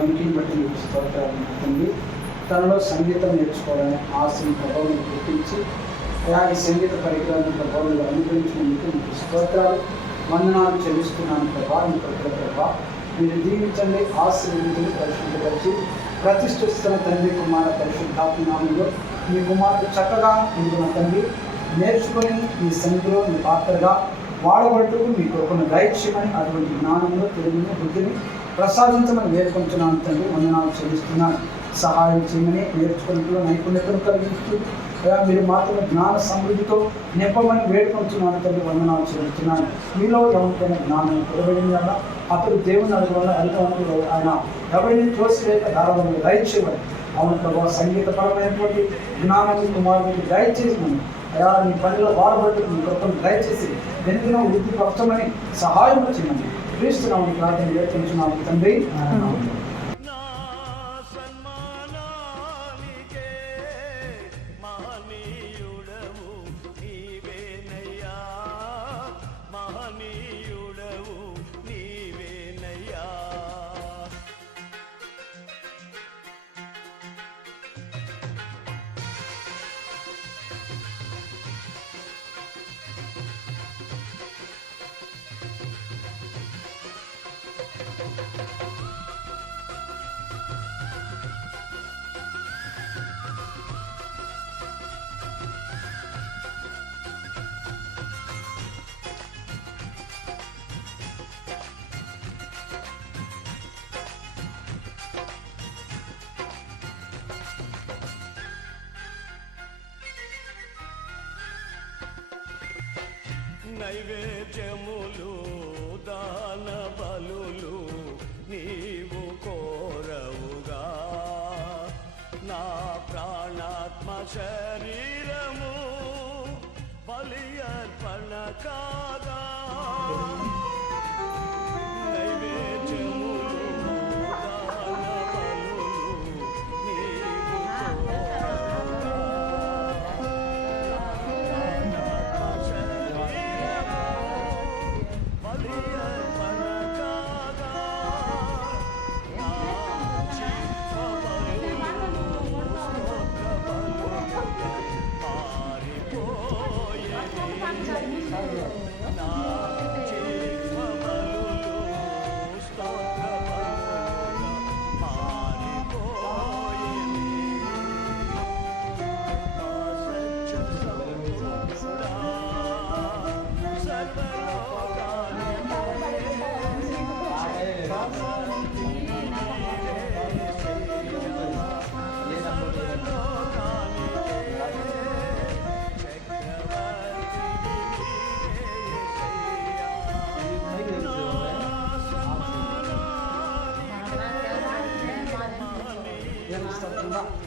వీటిని బట్టి మీకు స్తోత్రాలు ఉంటుంది. తనలో సంగీతం నేర్చుకోవాలని ఆశని ప్రభావం గుర్తించి ఈ సంగీత పరికరాలను ప్రభావాలు అనుగ్రహించినందుకు మీకు స్తోత్రాలు వందనాలు చెల్లిస్తున్నాను ప్రభా. మీ ప్రభా మీరు దీవించండి, ఆశీర్వదించండి, పరిశుద్ధపరిచి ప్రతిష్ఠిస్తున్న తండ్రి కుమార పరిశుద్ధాత్మ నామంలో మీ కుమారుడు చక్కగా ఉంటున్న తండ్రి నేర్చుకొని మీ సన్నిధిలో మీ పాత్రగా వాడబడుతూ మీ కొరకున్న దైత్యమని అటువంటి జ్ఞానంలో తెలివిని బుద్ధిని ప్రసాదించమని వేడుకుంటున్నాను తండ్రి. వందనాలు చెల్లిస్తున్నాను. సహాయం చేయమని నేర్చుకుంటూ నైపుణ్యతను కలిగిస్తూ మీరు మాత్రమే జ్ఞాన సమృద్ధితో నింపమని వేడుకుంటున్నాను తండ్రి. వందనాలు చెల్లిస్తున్నాను. మీలో ఎవరికైనా జ్ఞానం పొరబడిన వల్ల అతడు దేవుని అడగ అడుగు ఆయన ఎవరిని తోసిలేక దారాలను దయచేయమని అవును ప్రభావ సంగీతపరమైనటువంటి జ్ఞానాన్ని కుమారుడికి దయచేసి అయా మీ పనిలో వాడబడి మీ కృపను దయచేసి వెనుకన వృద్ధి పరచమని సహాయం చేయమని క్రీస్తునామని ప్రార్థన వేడుకుంటున్నాము తండ్రి. నైవేద్యములు దాన బలులు నీవు కోరవుగా, నా ప్రాణాత్మ శరీరము బలి అర్పణ కాగా. Stop.